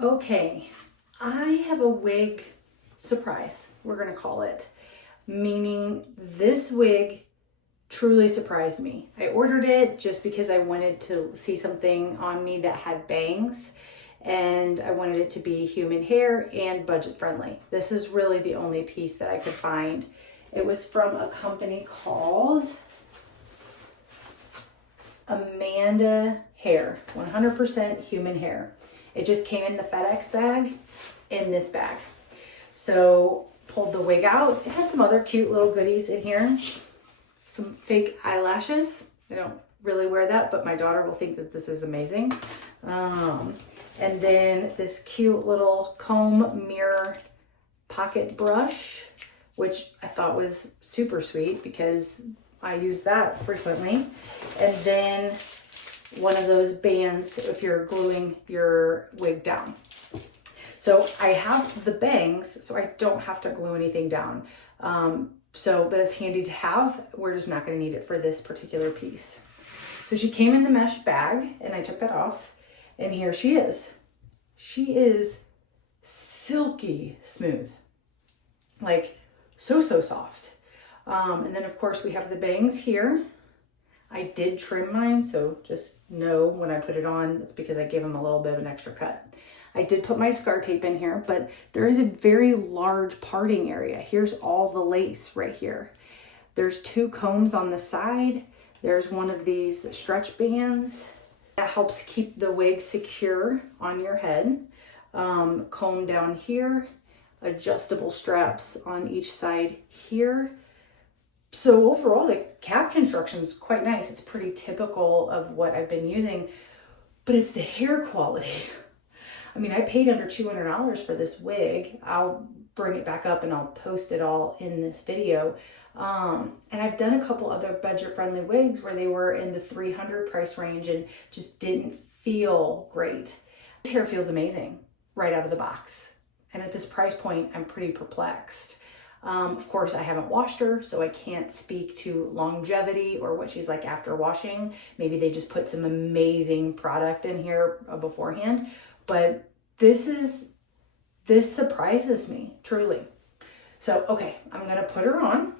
Okay, I have a wig surprise, we're gonna call it, meaning this wig truly surprised me. I ordered it just because I wanted to see something on me that had bangs, and I wanted it to be human hair and budget friendly. This is really the only piece that I could find. It was from a company called Amanda Hair, 100% human hair. It just came in the FedEx bag in this bag. So pulled the wig out. It had some other cute little goodies in here. Some fake eyelashes. I don't really wear that, but my daughter will think that this is amazing. And then this cute little comb mirror pocket brush, which I thought was super sweet because I use that frequently. And then one of those bands if you're gluing your wig down. So I have the bangs, so I don't have to glue anything down. But it's handy to have. We're just not gonna need it for this particular piece. So she came in the mesh bag and I took that off, and here she is. She is silky smooth, like so soft. And then of course we have the bangs here. I did trim mine, so just know when I put it on, it's because I gave them a little bit of an extra cut. I did put my scar tape in here, but there is a very large parting area. Here's all the lace right here. There's 2 combs on the side. There's one of these stretch bands that helps keep the wig secure on your head. Comb down here, adjustable straps on each side here. So overall, the cap construction is quite nice. It's pretty typical of what I've been using, but it's the hair quality. I mean, I paid under $200 for this wig. I'll bring it back up and I'll post it all in this video. And I've done a couple other budget-friendly wigs where they were in the $300 price range and just didn't feel great. This hair feels amazing right out of the box. And at this price point, I'm pretty perplexed. Of course, I haven't washed her, so I can't speak to longevity or what she's like after washing. Maybe they just put some amazing product in here beforehand. But this surprises me, truly. So, okay, I'm gonna put her on.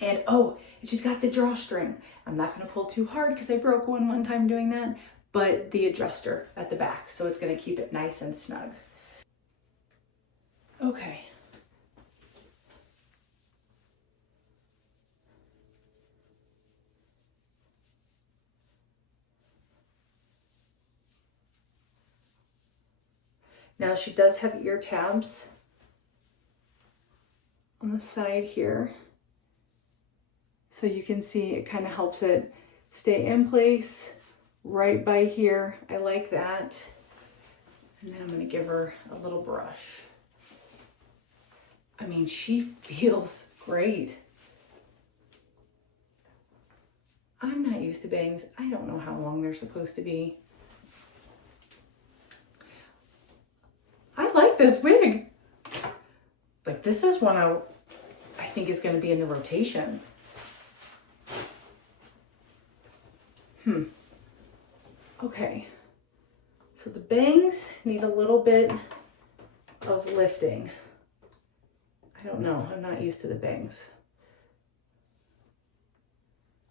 And she's got the drawstring. I'm not gonna pull too hard because I broke one time doing that, but the adjuster at the back, so it's gonna keep it nice and snug. Okay. Now she does have ear tabs on the side here. So you can see it kind of helps it stay in place right by here. I like that. And then I'm gonna give her a little brush. I mean, she feels great. I'm not used to bangs. I don't know how long they're supposed to be. I like this wig. Like, this is one I think is gonna be in the rotation. Okay, so the bangs need a little bit of lifting. I don't know, I'm not used to the bangs.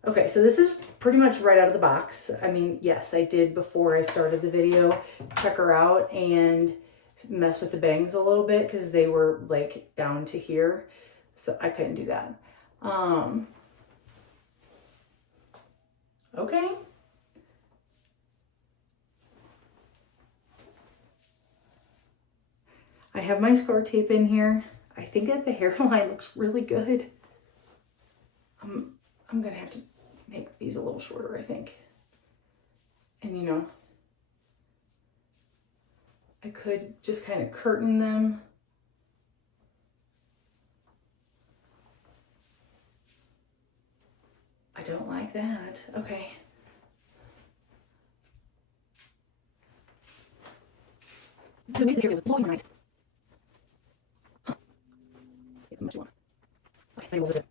Okay, so this is pretty much right out of the box. I mean, yes, I did before I started the video check her out and mess with the bangs a little bit because they were like down to here, so I couldn't do that. Okay. I have my scar tape in here. I think that the hairline looks really good. I'm gonna have to make these a little shorter, I think. And you know, I could just kind of curtain them. I don't like that. Okay. The way the hair is blowing my mind. It's much more. Okay, maybe we'll do it.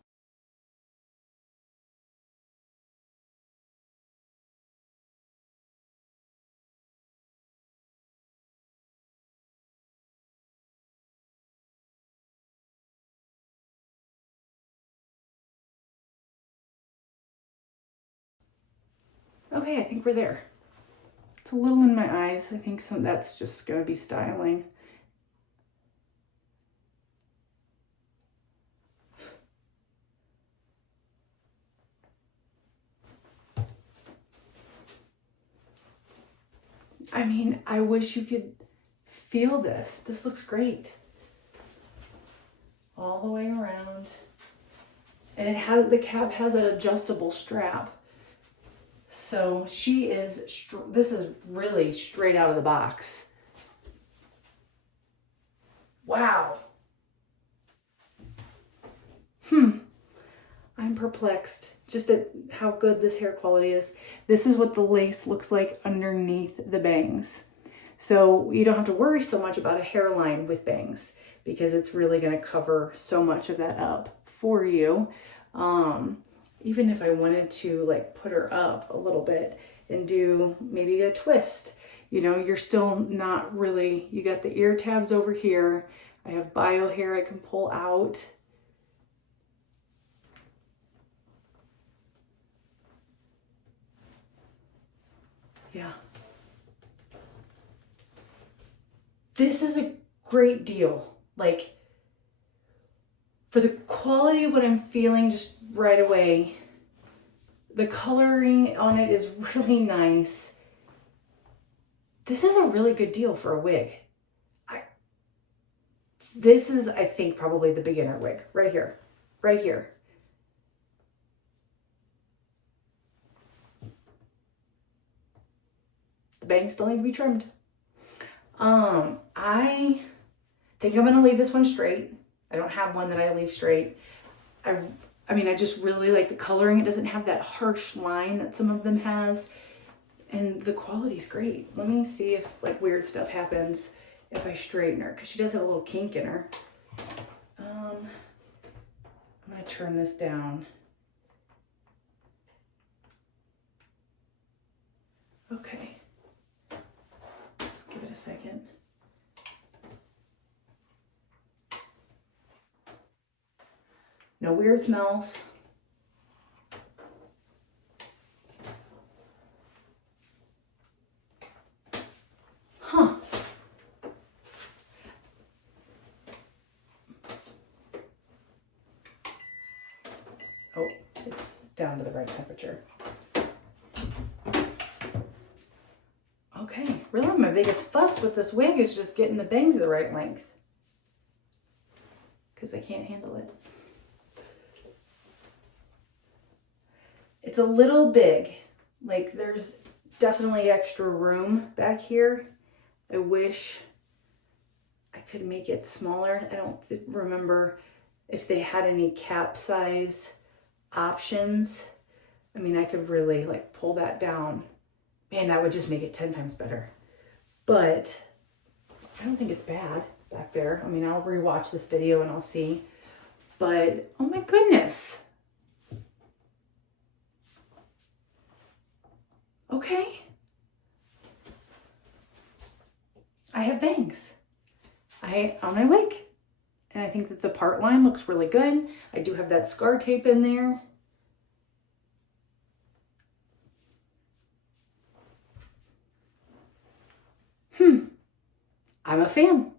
Okay, I think we're there. It's a little in my eyes. I think that's just gonna be styling. I mean, I wish you could feel this. This looks great. All the way around. And it has, the cap has an adjustable strap. So she is, this is really straight out of the box. Wow. I'm perplexed just at how good this hair quality is. This is what the lace looks like underneath the bangs. So you don't have to worry so much about a hairline with bangs because it's really going to cover so much of that up for you. Even if I wanted to like put her up a little bit and do maybe a twist, you know, you're still not really, you got the ear tabs over here. I have bio hair I can pull out. Yeah. This is a great deal. Like, for the quality of what I'm feeling just right away, the coloring on it is really nice. This is a really good deal for a wig. This is, I think, probably the beginner wig right here, right here. The bangs still need to be trimmed. I think I'm gonna leave this one straight. I don't have one that I leave straight. I mean, I just really like the coloring. It doesn't have that harsh line that some of them has. And the quality's great. Let me see if like weird stuff happens if I straighten her, because she does have a little kink in her. I'm gonna turn this down. Okay. Give it a second. No weird smells. Huh. Oh, it's down to the right temperature. Okay, really my biggest fuss with this wig is just getting the bangs the right length, because I can't handle it. It's a little big. Like, there's definitely extra room back here. I wish I could make it smaller. I don't remember if they had any cap size options. I mean, I could really like pull that down. Man, that would just make it 10 times better. But I don't think it's bad back there. I mean, I'll rewatch this video and I'll see. But oh my goodness. Okay. I have bangs on my wig. And I think that the part line looks really good. I do have that scar tape in there. I'm a fan.